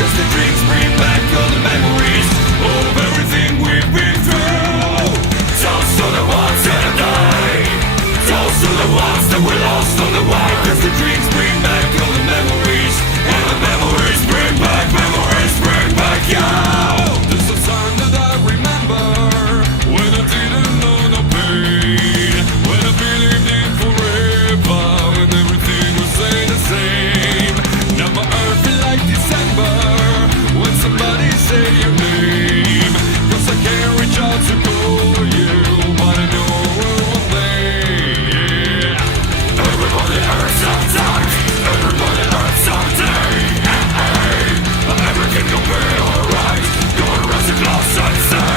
cause the dreams bring back all the memories of everything we've been through. Toast to the ones that have died, toast to the ones that we lost on the way, cause the dreams bring back all the memories, and the memories bring back you. This is a time that I remember, when I didn't know no pain, when I believed in forever, when everything would stay the same. Now my earth feel like December, when somebody say your name, cause I can't reach out to call you, but I know one day, yeah. Everybody hurts sometimes, everybody hurts someday, but everything will be alright. Gonna raise a glass and say,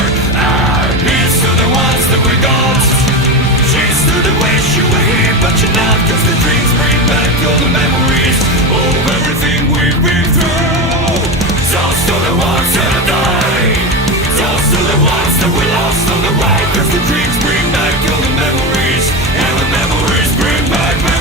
here's to the ones that we got, cheers to the wish you were here but you're not, cause the dreams bring back all the memories of everything we've been through. Toast to the ones that have died, toast to the ones that we lost on the way, cause the dreams bring back all the memories, and the memories bring back you.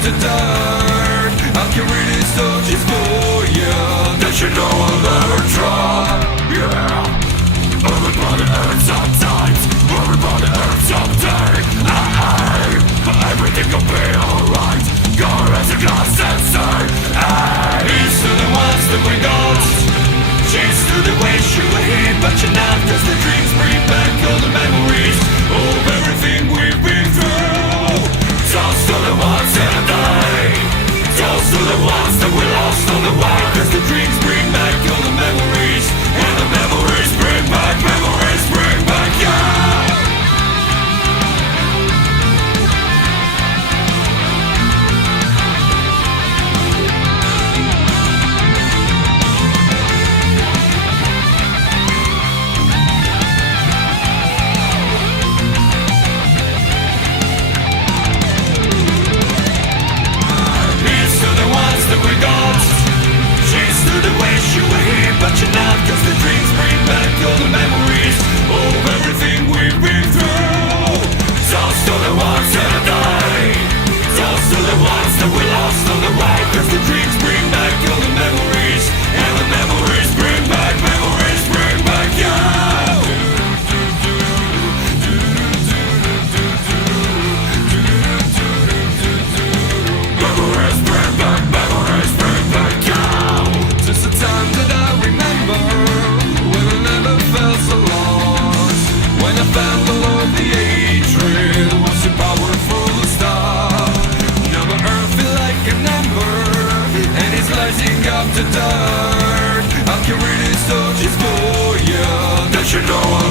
To dark, I'll carry these torches for you, that you know I'll never drop. Yeah, everybody hurts sometimes, everybody hurts someday. But everything will be alright. Go raise a glass and say, here's to the ones that we got, cheers to the wish you were here but you're not, cause the dreams bring back all the memories of everything we've been through. Toast to the ones that have died, toast to the ones that we lost on the way, cause the dreams bring back all the memories, and the memories bring back you. But you're not, cause the dreams bring back all the memories of everything we've been through. Toast to the ones that have died, toast to the ones that we lost on the way, cause the dreams bring back all the memories, and the memories bring back you. Memories bring back you. Just a time that I remember, when I never felt so lost, when I found all of the hatred was so powerful to stop. Now my earth feel like an ember, and it's lighting up the dark. I'll carry these torches for you, that you know